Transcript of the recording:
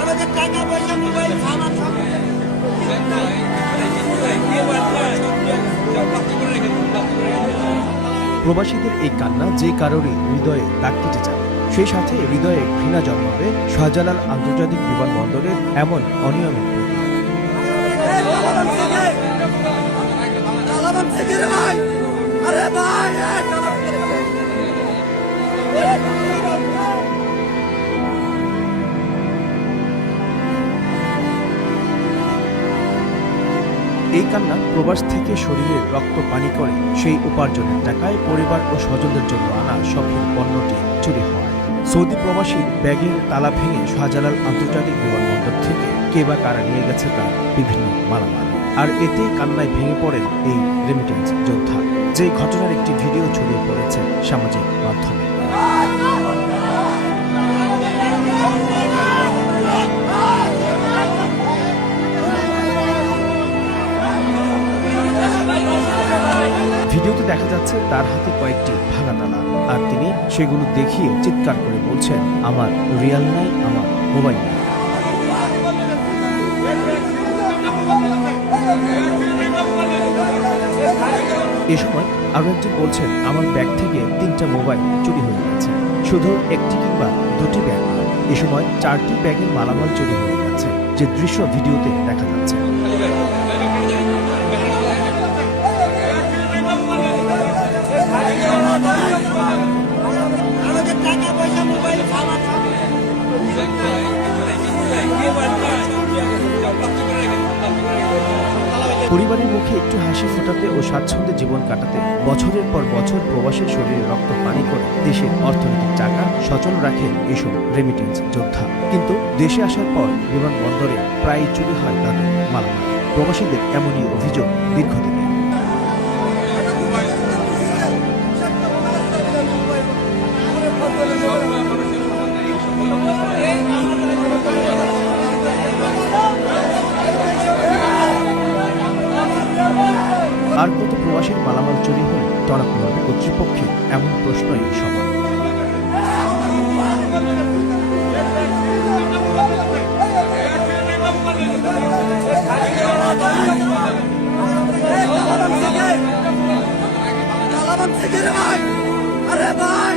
আমাদের টাকা পয়সা মোবাইল সামান প্রবাসীদের এই কান্না যে কারোরই হৃদয়ে দাগ কেটে যাবে, সেই সাথে হৃদয়ে ঘৃণা জন্মাবে শাহজালাল আন্তর্জাতিক বিমানবন্দরের এমন অনিয়মের প্রতি। এই কান্না প্রবাস থেকে শরীরের রক্ত পানি করে সেই উপার্জনের টাকায় পরিবার ও স্বজনদের জন্য আনা শখের পণ্যটি চুরি হওয়ায়। সৌদি প্রবাসীর ব্যাগের তালা ভেঙে শাহজালাল আন্তর্জাতিক বিমানবন্দর থেকে কে বা কারা নিয়ে গেছে তার বিভিন্ন মালামাল। আর এতেই কান্নায় ভেঙে পড়েন এই রেমিটেন্স যোদ্ধা, যে ঘটনার একটি ভিডিও ছড়িয়ে পড়েছে সামাজিক মাধ্যমে। ভিডিওতে দেখা যাচ্ছে তার হাতে কয়েকটি ভাঙা তালা, আর তিনি সেগুলো দেখিয়ে চিৎকার করে বলছেন, আমার রিয়াল নাই, আমার মোবাইল নাই। এ সময় আরো একজন বলছেন, আমার ব্যাগ থেকে 3টা মোবাইল চুরি হয়ে গেছে, শুধু একটি কিংবা দুটি ব্যাগ নয়, এ সময় 4টি ব্যাগের মালামাল চুরি হয়ে গেছে, যে দৃশ্য ভিডিওতে দেখা যাচ্ছে। আমাদের টাকা পয়সা মোবাইল সামান পরিবারের মুখে একটু হাসি ফোটাতে ও স্বাচ্ছন্দ্যে জীবন কাটাতে বছরের পর বছর প্রবাসের শরীরে রক্ত পানি করে দেশের অর্থনৈতিক চাকা সচল রাখেন এসব রেমিটেন্স যোদ্ধা। কিন্তু দেশে আসার পর বিমানবন্দরে প্রায়ই চুরি হয় তাদের মালামাল। প্রবাসীদের এমনই অভিযোগ দীর্ঘদিনের। আর কত প্রবাসীর মালামাল চুরি হলে টনক নড়বে কর্তৃপক্ষের, এমন প্রশ্নই সবার। আরে ভাই